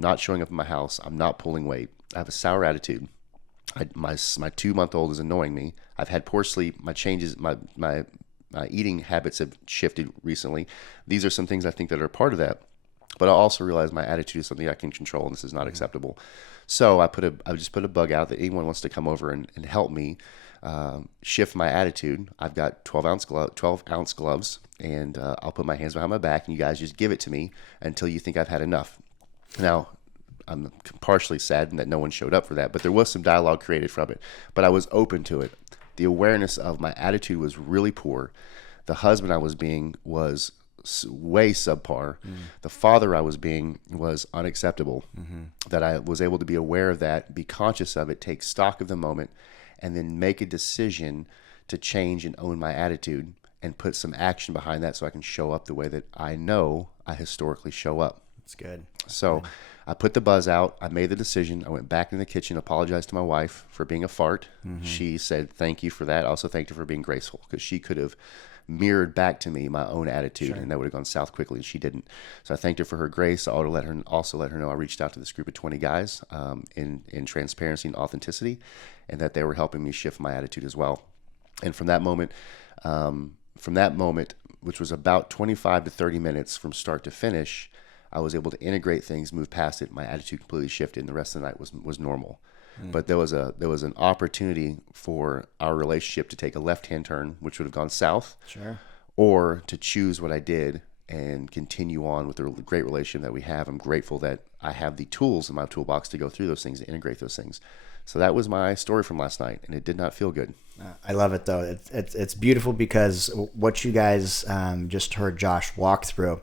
I'm not showing up at my house. I'm not pulling weight. I have a sour attitude. My 2-month-old is annoying me. I've had poor sleep. My eating habits have shifted recently. These are some things I think that are part of that. But I also realize my attitude is something I can control, and this is not acceptable. So I just put a bug out that anyone wants to come over and help me shift my attitude. I've got 12-ounce gloves, and I'll put my hands behind my back, and you guys just give it to me until you think I've had enough. Now, I'm partially saddened that no one showed up for that, but there was some dialogue created from it. But I was open to it. The awareness of my attitude was really poor. The husband I was being was way subpar. The father I was being was unacceptable. That I was able to be aware of that, be conscious of it, take stock of the moment, and then make a decision to change and own my attitude and put some action behind that so I can show up the way that I know I historically show up. That's good. So I put the buzz out. I made the decision. I went back in the kitchen, apologized to my wife for being a fart. She said, thank you for that. I also thanked her for being graceful, because she could have mirrored back to me my own attitude, and that would have gone south quickly, and she didn't. So I thanked her for her grace. I also let her know I reached out to this group of 20 guys in transparency and authenticity, and that they were helping me shift my attitude as well. And from that moment, which was about 25 to 30 minutes from start to finish, I was able to integrate things, move past it. My attitude completely shifted, and the rest of the night was normal. But there was an opportunity for our relationship to take a left-hand turn, which would have gone south, or to choose what I did and continue on with the great relationship that we have. I'm grateful that I have the tools in my toolbox to go through those things and integrate those things. So that was my story from last night, and it did not feel good. I love it, though. It's beautiful, because what you guys just heard Josh walk through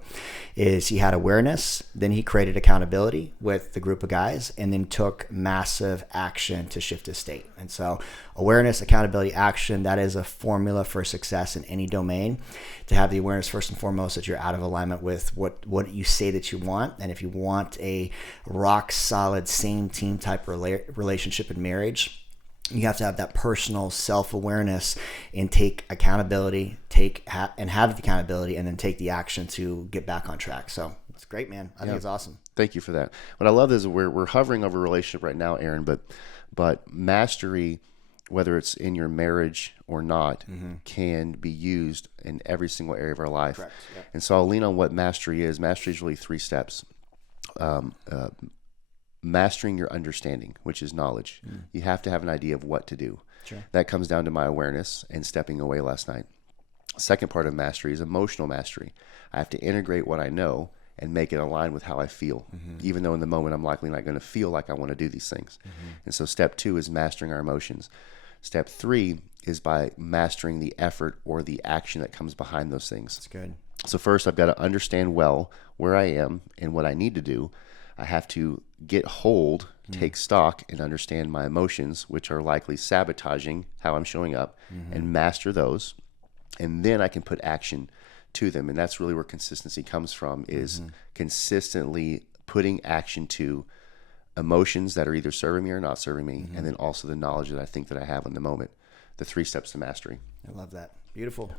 is he had awareness, then he created accountability with the group of guys, and then took massive action to shift his state. And so awareness, accountability, action, that is a formula for success in any domain. To have the awareness, first and foremost, that you're out of alignment with what you say that you want. And if you want a rock solid, same team type relationship in marriage, you have to have that personal self-awareness and take accountability, have the accountability, and then take the action to get back on track. So it's great, man. I think it's awesome. Thank you for that. What I love is we're hovering over a relationship right now, Aaron, but mastery, whether it's in your marriage or not, can be used in every single area of our life. Correct. Yep. And so I'll lean on what mastery is. Mastery is really 3 steps. Mastering your understanding, which is knowledge. You have to have an idea of what to do. Sure. That comes down to my awareness and stepping away last night. Second part of mastery is emotional mastery. I have to integrate what I know and make it align with how I feel, even though in the moment I'm likely not going to feel like I want to do these things. And so step 2 is mastering our emotions. Step 3 is by mastering the effort or the action that comes behind those things. That's good. So first, I've got to understand well where I am and what I need to do. I have to get hold, take stock, and understand my emotions, which are likely sabotaging how I'm showing up, and master those. And then I can put action to them. And that's really where consistency comes from, is consistently putting action to emotions that are either serving me or not serving me, and then also the knowledge that I think that I have in the moment. The 3 steps to mastery. I love that. Beautiful.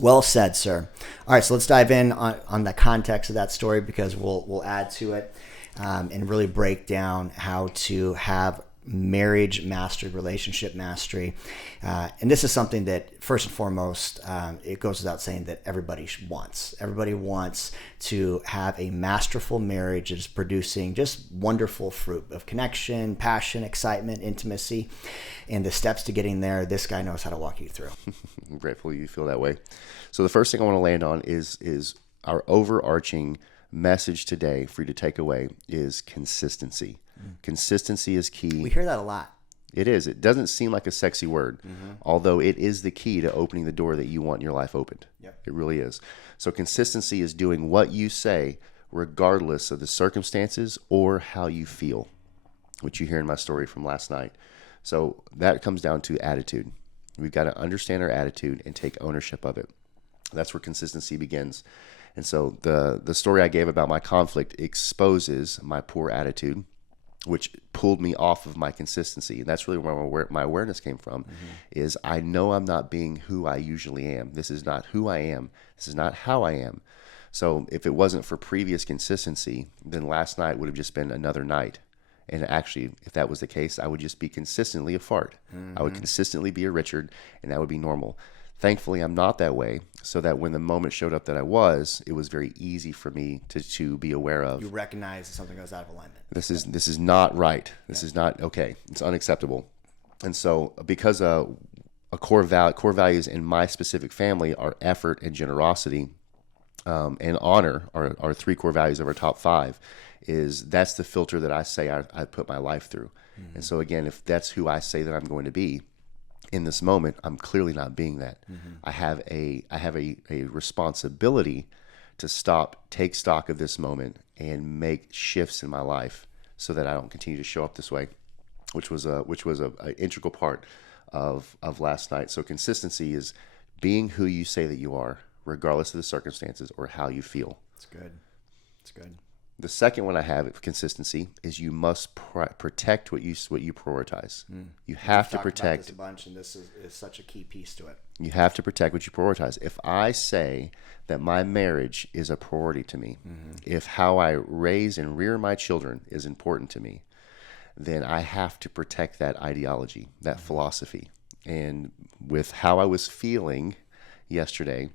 Well said, sir. All right, so let's dive in on the context of that story, because we'll add to it and really break down how to have marriage mastered, relationship mastery. And this is something that, first and foremost, it goes without saying that everybody wants. Everybody wants to have a masterful marriage that is producing just wonderful fruit of connection, passion, excitement, intimacy. And the steps to getting there, this guy knows how to walk you through. I'm grateful you feel that way. So the first thing I want to land on is our overarching message today for you to take away is consistency. Consistency is key. We hear that a lot. It is. It doesn't seem like a sexy word, although it is the key to opening the door that you want in your life opened. Yep. It really is. So consistency is doing what you say regardless of the circumstances or how you feel, which you hear in my story from last night. So that comes down to attitude. We've got to understand our attitude and take ownership of it. That's where consistency begins. And so the story I gave about my conflict exposes my poor attitude, which pulled me off of my consistency. And that's really where my awareness came from, is I know I'm not being who I usually am. This is not who I am. This is not how I am. So if it wasn't for previous consistency, then last night would have just been another night. And actually, if that was the case, I would just be consistently a fart. I would consistently be a Richard, and that would be normal. Thankfully, I'm not that way, so that when the moment showed up that I was, it was very easy for me to be aware of. You recognize that something goes out of alignment. This is not right. This is not okay. It's unacceptable. And so, because core values in my specific family are effort and generosity, and honor are three core values of our top five. That's the filter that I say I put my life through. Mm-hmm. And so again, if that's who I say that I'm going to be in this moment, I'm clearly not being that. Mm-hmm. I have a responsibility to take stock of this moment and make shifts in my life so that I don't continue to show up this way, which was a integral part of last night. So consistency is being who you say that you are, regardless of the circumstances or how you feel. It's good. It's good. The second one I have of consistency is you must protect what you prioritize. You have to protect. About this a bunch, and this is such a key piece to it. You have to protect what you prioritize. If I say that my marriage is a priority to me, if how I raise and rear my children is important to me, then I have to protect that ideology, that philosophy. And with how I was feeling yesterday,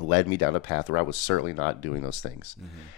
led me down a path where I was certainly not doing those things.